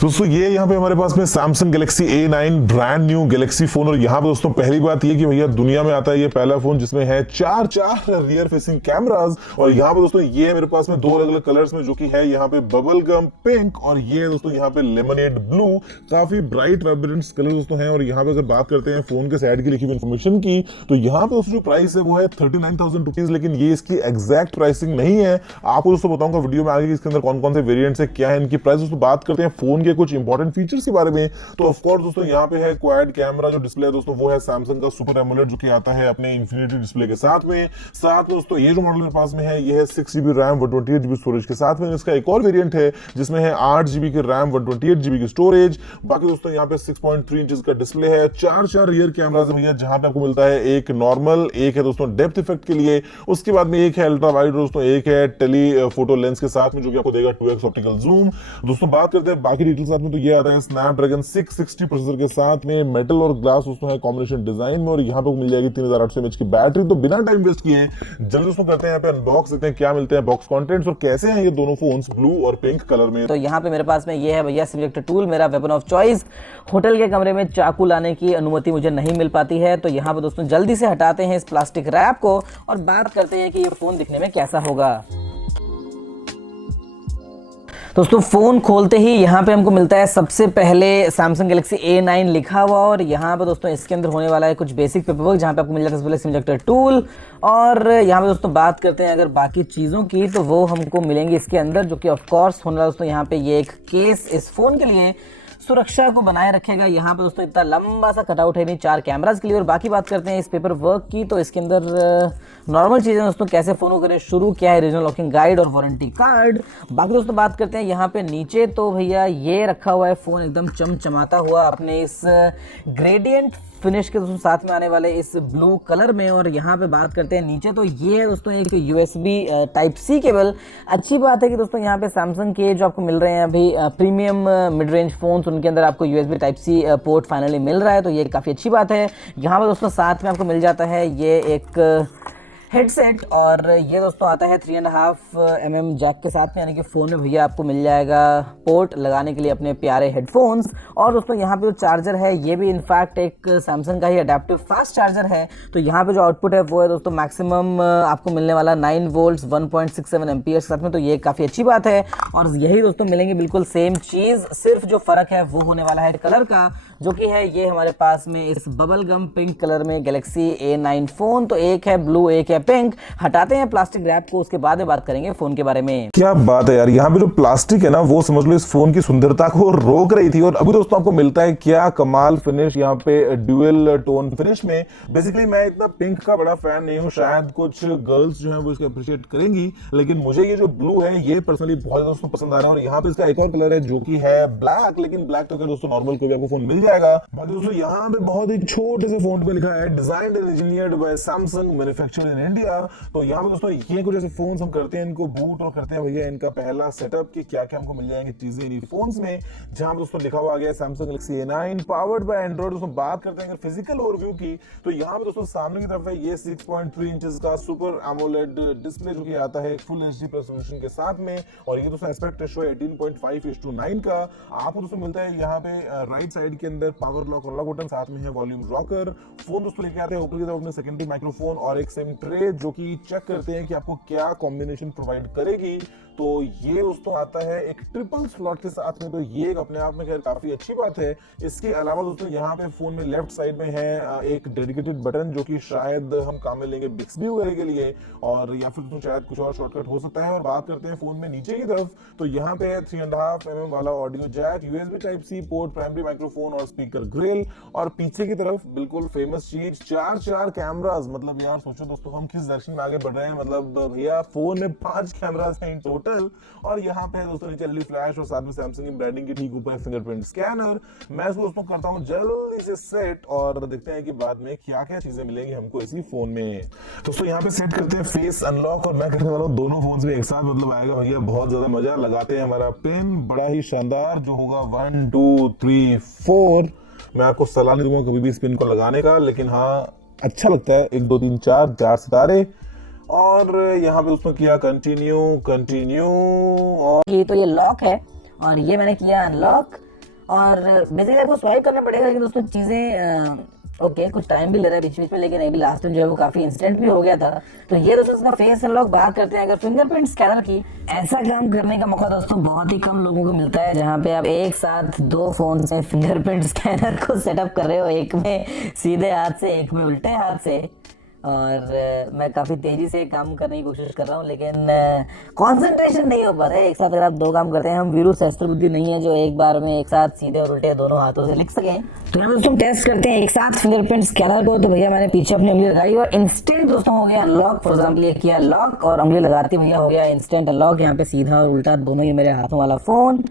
दोस्तों ये यहाँ पे हमारे पास में Samsung Galaxy A9 brand new Galaxy phone. और यहाँ पे दोस्तों पहली बात ये कि भैया दुनिया में आता है ये पहला फोन जिसमें है चार रियर फेसिंग कैमरास। और यहाँ पे दोस्तों ये मेरे पास में दो अलग अलग कलर्स में, जो कि है यहाँ पे बबल गम पिंक और ये दोस्तों यहाँ पे लेमनेड ब्लू। काफी ब्राइट वाइब्रेंट कलर दोस्तों हैं। और यहाँ पे अगर बात करते हैं फोन के साइड की लिखी हुई इन्फॉर्मेशन की, तो यहाँ पे दोस्तों जो प्राइस है वो है 39,000 रुपीज, लेकिन ये इसकी एग्जैक्ट प्राइसिंग नहीं है। आपको दोस्तों बताऊंगा वीडियो में आगे इसके अंदर कौन कौन से वेरिएंट्स है, क्या है इनकी प्राइस। दोस्तों बात करते हैं फोन के कुछ इंपॉर्टेंट फीचर्स के बारे में, तो ऑफ कोर्स दोस्तों यहाँ पे है क्वाड कैमरा। जो डिस्प्ले है दोस्तों वो है सैमसंग का सुपर एमोलेड, जो कि आता है अपने इन्फिनिटी डिस्प्ले के साथ में दोस्तों ये जो मॉडल मेरे पास में है ये है 6GB रैम 128GB स्टोरेज के साथ में। इसका एक और वेरिएंट है जिसमें है 8GB की रैम 128GB की स्टोरेज। बाकी दोस्तों यहाँ पे 6.3 इंचेस का डिस्प्ले है, चार रियर कैमरा है भैया, जहां पे आपको मिलता है एक नॉर्मल, एक है दोस्तों डेप्थ इफेक्ट के लिए, उसके बाद में एक है अल्ट्रा वाइड दोस्तों, एक है टेली फोटो लेंस के साथ में जो कि आपको देगा 2x ऑप्टिकल जूम। दोस्तों बात करते हैं बाकी डिटेल्स साथ में, तो ये आता है स्नैपड्रैगन 660 प्रोसेसर के साथ में, मेटल और ग्लास दोस्तों है कॉम्बिनेशन डिजाइन में। और यहाँ पे मिल जाएगी 3800 mAh की बैटरी। तो बिना टाइम वेस्ट किए जल्दी दोस्तों करते हैं यहाँ पे अनबॉक्स, देखते हैं क्या मिलते हैं बॉक्स कंटेंट्स और कैसे हैं ये दोनों फोन्स ब्लू और पिंक कलर में। तो यहाँ पे मेरे पास में ये है भैया सिलेक्ट टूल, मेरा वेपन ऑफ चॉइस। होटल के कमरे में चाकू लाने की अनुमति मुझे नहीं मिल पाती है, तो यहाँ पे दोस्तों जल्दी से हटाते हैं इस प्लास्टिक रैप को और बात करते हैं कि ये फोन दिखने में कैसा होगा। दोस्तों फोन खोलते ही यहाँ पे हमको मिलता है सबसे पहले सैमसंग गैलेक्सी A9 लिखा हुआ, और यहाँ पे दोस्तों इसके अंदर होने वाला है कुछ बेसिक पेपरवर्क, जहाँ पे आपको मिल जाता है सबसे पहले सिलेक्टर टूल। और यहाँ पे दोस्तों बात करते हैं अगर बाकी चीज़ों की, तो वो हमको मिलेंगी इसके अंदर, जो कि ऑफ कोर्स होने वाला दोस्तों यहाँ पे ये एक केस इस फोन के लिए सुरक्षा को बनाए रखेगा। यहाँ पे दोस्तों इतना लंबा सा कटआउट है नहीं 4 कैमरास के लिए। और बाकी बात करते हैं इस पेपर वर्क की, तो इसके अंदर नॉर्मल चीज़ें दोस्तों कैसे फ़ोन को करें शुरू, क्या है रीजनल लॉकिंग गाइड और वारंटी कार्ड। बाकी दोस्तों बात करते हैं यहाँ पे नीचे, तो भैया ये रखा हुआ है फ़ोन एकदम चमचमाता हुआ अपने इस ग्रेडियंट फिनिश के दोस्तों साथ में आने वाले इस ब्लू कलर में। और यहाँ पे बात करते हैं नीचे, तो ये है दोस्तों एक USB टाइप सी केबल। अच्छी बात है कि दोस्तों यहाँ पे सैमसंग के जो आपको मिल रहे हैं अभी प्रीमियम मिड रेंज फोन्स, उनके अंदर आपको USB type C port finally मिल रहा है, तो ये काफ़ी अच्छी बात है। यहाँ पे दोस्तों साथ में आपको मिल जाता है ये एक हेडसेट, और ये दोस्तों आता है 3.5 mm जैक के साथ में, यानी कि फ़ोन में भैया आपको मिल जाएगा पोर्ट लगाने के लिए अपने प्यारे हेडफोन्स। और दोस्तों यहाँ पे जो चार्जर है ये भी इनफैक्ट एक सैमसंग का ही अडेप्टिव फास्ट चार्जर है। तो यहाँ पे जो आउटपुट है वो है दोस्तों मैक्सिमम आपको मिलने वाला 9 वोल्ट्स 1.67 एम्पियर के साथ में, तो ये काफ़ी अच्छी बात है। और यही दोस्तों मिलेंगे बिल्कुल सेम चीज़, सिर्फ जो फ़र्क है वो होने वाला है कलर का, जो कि है ये हमारे पास में इस बबल गम पिंक कलर में गैलेक्सी A9 फ़ोन। तो एक है ब्लू एक है पिंक। हटाते हैं प्लास्टिक रैप को, उसके बाद में बात करेंगे फोन के बारे में। क्या बात है यार, यहाँ पे जो प्लास्टिक है ना वो समझ लो इस फोन की सुंदरता को रोक रही थी। और अभी दोस्तों आपको मिलता है क्या कमाल फिनिश यहाँ पे ड्यूअल टोन फिनिश में। बेसिकली मैं इतना पिंक का बड़ा फैन नहीं हूँ, शायद कुछ गर्ल्स जो है वो इसको अप्रिशिएट करेंगी, लेकिन मुझे ये जो ब्लू है ये पर्सनली बहुत दोस्तों पसंद आ रहा है। और यहाँ पे इसका एक और कलर है जो कि है ब्लैक, लेकिन ब्लैक तो दोस्तों नॉर्मल कोई भी आपको फोन मिल जाएगा। बाकी दोस्तों यहाँ पे बहुत ही छोटे से फोन पे लिखा है designed and engineered by Samsung, manufactured in India. तो यहाँ पे दोस्तों ये कुछ ऐसे फोन्स हम करते हैं, इनको बूट और करते हैं भैया इनका पहला सेटअप कि क्या क्या हमको मिल जाएंगे चीजें इन फोन्स में, जहां दोस्तों लिखा हुआ गया Samsung Galaxy A9 powered by Android. दोस्तों बात करते हैं अगर फिजिकल ओवरव्यू की, तो यहाँ पे दोस्तों सामने की तरफ है ये 6.3 इंचेस का सुपर एमोलेड डिस्प्ले, जो कि आता है फुल HD रेजोल्यूशन के साथ में। और ये दोस्तों एस्पेक्ट रेशियो 18.5:9 का आपको दोस्तों मिलता है। यहाँ पे राइट साइड के अंदर पावर लॉक और लॉक बटन, साथ में है वॉल्यूम रॉकर। फोन दोस्तों लेके आते हैं ऊपर की तरफ अपने सेकेंडरी माइक्रोफोन और एक सिम ट्रे, जो कि चेक करते हैं कि आपको क्या कॉम्बिनेशन प्रोवाइड करेगी। तो ये दोस्तों आता है एक ट्रिपल स्लॉट के साथ में, तो ये अपने आप में खैर काफी अच्छी बात है। इसके अलावा दोस्तों यहाँ पे फोन में लेफ्ट साइड में है एक डेडिकेटेड बटन, जो कि शायद हम काम में लेंगे बिक्सबी वगैरह के लिए, और या फिर तो शायद कुछ और शॉर्टकट हो सकता है। और बात करते हैं फोन में नीचे की तरफ, तो यहाँ पे है 3.5 mm वाला audio jack, USB type C port, primary microphone और स्पीकर ग्रिल। और पीछे की तरफ बिल्कुल फेमस चीज चार कैमरास। मतलब यार सोचो दोस्तों हम किस डायरेक्शन में आगे बढ़ रहे हैं। मतलब भैया फोन में 5 कैमरास हैं इन टोटल। और यहाँ पे दोस्तों नीचे एलईडी फ्लैश और साथ में सैमसंग की ब्रांडिंग के ठीक ऊपर फिंगरप्रिंट स्कैनर। मैं इसको दोस्तों करता हूँ जल्दी से सेट और देखते हैं कि बाद में क्या क्या चीजें मिलेंगी हमको इसी फोन में। दोस्तों यहाँ पे सेट करते हैं फेस अनलॉक, और मैं करने वाला हूँ दोनों फोन में एक साथ। मतलब आएगा भैया बहुत ज्यादा मजा। लगाते हैं हमारा पिन, बड़ा ही शानदार जो होगा 1 2 3 4। मैं आपको सलाह नहीं दूंगा कभी भी इस पिन को लगाने का, लेकिन हाँ अच्छा लगता है। 1 2 3 4 सितारे। और यहाँ पे दोस्तों किया कंटिन्यू। और ये तो ये लॉक है और ये मैंने किया अनलॉक। और बेसिकली आपको स्वाइप करना पड़ेगा, लेकिन दोस्तों चीज़ें ओके कुछ टाइम भी ले रहा है बीच बीच में, लेकिन अभी लास्ट टाइम जो है वो काफी इंस्टेंट भी हो गया था। तो ये दोस्तों इसका फेस अनलॉक बात करते हैं अगर फिंगरप्रिंट स्कैनर की, ऐसा काम करने का मौका दोस्तों बहुत ही कम लोगों को मिलता है, जहाँ पे आप एक साथ दो फोन से फिंगरप्रिंट स्कैनर को सेटअप कर रहे हो, एक में सीधे हाथ से एक में उल्टे हाथ से। और मैं काफ़ी तेज़ी से काम करने की कोशिश कर रहा हूँ, लेकिन कंसंट्रेशन नहीं हो पा रहा है। एक साथ अगर आप दो काम करते हैं, हम वीरू शस्त्र बुद्धि नहीं है जो एक बार में एक साथ सीधे और उल्टे दोनों हाथों से लिख सकें। तो यहाँ दोस्तों टेस्ट करते हैं एक साथ फिंगरप्रिंट स्कैनर को। तो भैया मैंने पीछे अपनी उंगली लगाई और इंस्टेंट दोस्तों हो गया लॉक। फॉर एग्जाम्पल ये किया लॉक और उंगली लगाती भैया हो गया इंस्टेंट अनलॉक। यहाँ पे सीधा और उल्टा दोनों ही मेरे हाथों वाला फोन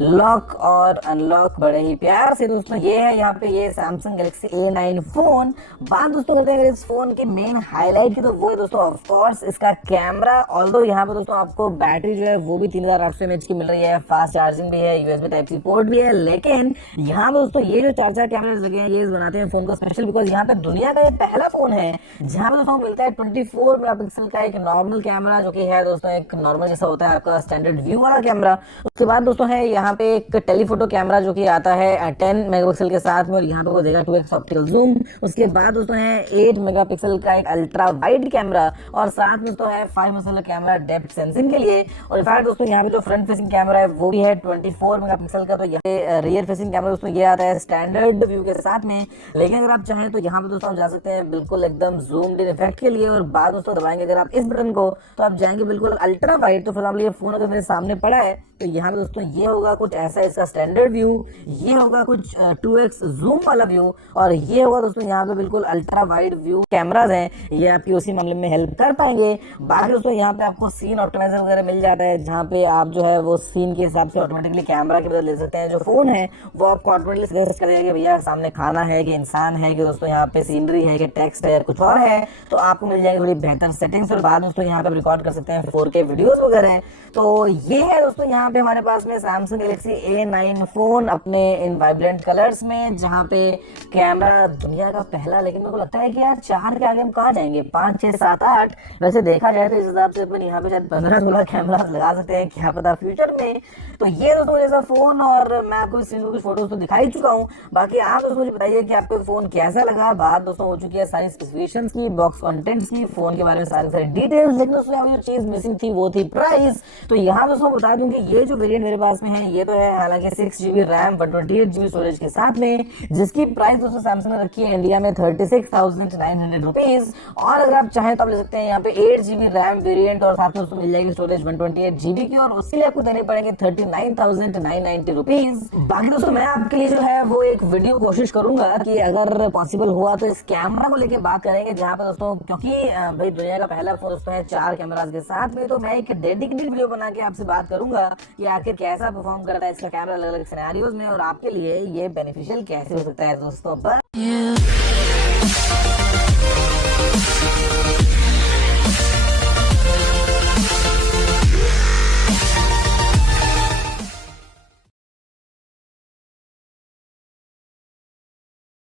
लॉक और अनलॉक बड़े ही प्यार से दोस्तों ये है यहाँ पे ये सैमसंग गैलेक्सी A9 फोन। बात दोस्तों करते हैं अगर इस फोन की मेन हाईलाइट की, तो वो है दोस्तों ऑफ कोर्स इसका कैमरा। ऑल्दो यहाँ पे दोस्तों आपको बैटरी जो है वो भी 3800 mAh की मिल रही है, फास्ट चार्जिंग भी है, USB टाइप सी पोर्ट भी है। लेकिन यहाँ पे दोस्तों ये जो चार कैमरे लगे हैं ये बनाते हैं फोन को स्पेशल, बिकॉज यहाँ पे दुनिया का ये पहला फोन है जहाँ पे दोस्तों मिलता है 24 मेगापिक्सल का एक नॉर्मल कैमरा, जो कि है दोस्तों एक नॉर्मल जैसा होता है आपका स्टैंडर्ड व्यू वाला कैमरा। उसके बाद दोस्तों है यहाँ पे एक टेलीफोटो कैमरा जो कि आता है 10 मेगापिक्सल के साथ में, और यहाँ पे वो देगा 2x ऑप्टिकल जूम। उसके बाद दोस्तों है 8 मेगापिक्सल का एक अल्ट्रा वाइड कैमरा, और साथ में तो है 5 मेगापिक्सल कैमरा डेप्थ सेंसिंग के लिए। और इनफैक्ट दोस्तों यहाँ पे जो फ्रंट फेसिंग कैमरा है वो भी है 24 मेगापिक्सल का। तो यहाँ पे रियर फेसिंग कैमरा दोस्तों ये आता है स्टैंडर्ड व्यू के साथ में। लेकिन अगर आप चाहें तो यहाँ पे दोस्तों आप जा सकते हैं बिल्कुल एकदम जूम इन इफेक्ट के लिए, और बाद दोस्तों दबाएंगे अगर आप इस बटन को तो आप जाएंगे बिल्कुल अल्ट्रा वाइड। तो फॉर एग्जाम्पल ये फोन अगर मेरे सामने पड़ा है तो यहाँ पे दोस्तों ये होगा कुछ ऐसा इसका स्टैंडर्ड व्यू, ये होगा कुछ 2x जूम वाला व्यू, और ये होगा दोस्तों यहाँ पे बिल्कुल अल्ट्रा वाइड व्यू कैमराज हैं, ये आपकी उसी मामले में हेल्प कर पाएंगे। बाकी दोस्तों यहाँ पे आपको सीन ऑप्टिमाइजर वगैरह मिल जाता है, जहाँ पे आप जो है वो सीन के हिसाब से ऑटोमेटिकली कैमरा की मदद ले सकते हैं। जो फोन है वो आपको ऑटोमेटिकली सजेस्ट करेगा कि भैया सामने खाना है कि इंसान है कि दोस्तों यहाँ पे सीनरी है कि टेक्स्ट है या कुछ और है, तो आपको मिल जाएगी बड़ी बेहतर सेटिंग्स। और बाद दोस्तों यहाँ पे रिकॉर्ड कर सकते हैं 4K वीडियोस वगैरह। तो ये है दोस्तों यहाँ पे हमारे पास में सैमसंग गैलेक्सी A9 फोन अपने इन वाइब्रेंट कलर्स में, जहाँ पे कैमरा दुनिया का पहला। लेकिन मेरे को लगता है कि यार 4 के आगे हम कहाँ जाएंगे, 5 6 7 8। वैसे देखा जाए तो इस हिसाब से अपन यहाँ पे शायद 15-16 कैमरा लगा सकते हैं, क्या पता फ्यूचर में। तो ये दोस्तों जैसा फोन, और मैं आपको इस चीज में कुछ फोटोज तो दिखा ही चुका हूँ। बाकी आप दोस्तों मुझे बताइए कि आपको फोन कैसा लगा। बात दोस्तों हो चुकी है सारी स्पेसिफिकेशंस की, बॉक्स कंटेंट्स की, फोन के बारे में सारी डिटेल्स। लेकिन दोस्तों यहाँ जो चीज मिसिंग थी वो थी प्राइस। तो यहाँ दोस्तों बता दूं कि ये जो वेरिएंट मेरे पास में है ये तो है हालांकि 6GB रैम 128GB स्टोरेज के साथ में, जिसकी प्राइस दोस्तों सैमसंग ने रखी है इंडिया में 36,900 रुपीज। और अगर आप चाहें तो आप ले सकते हैं यहाँ पे 8GB रैम वेरिएंट, और साथ में दोस्तों मिल जाएगी स्टोरेज 128GB की, और उसके लिए आपको देने पड़ेंगे 39,990 रुपीज। बाकी दोस्तों मैं आपके लिए जो है वो एक वीडियो कोशिश करूंगा कि अगर पॉसिबल हुआ तो इस कैमरा को लेके बात करेंगे, जहाँ पे दोस्तों क्योंकि भाई दुनिया का पहला फोन दोस्तों है 4 कैमरास के साथ में, तो मैं एक डेडिकेटेड वीडियो बना के आपसे बात करूंगा कि आखिर कैसा परफॉर्म करता है इसका कैमरा अलग अलग सिनेरियोज में, और आपके लिए ये बेनिफिशियल कैसे हो सकता है दोस्तों। पर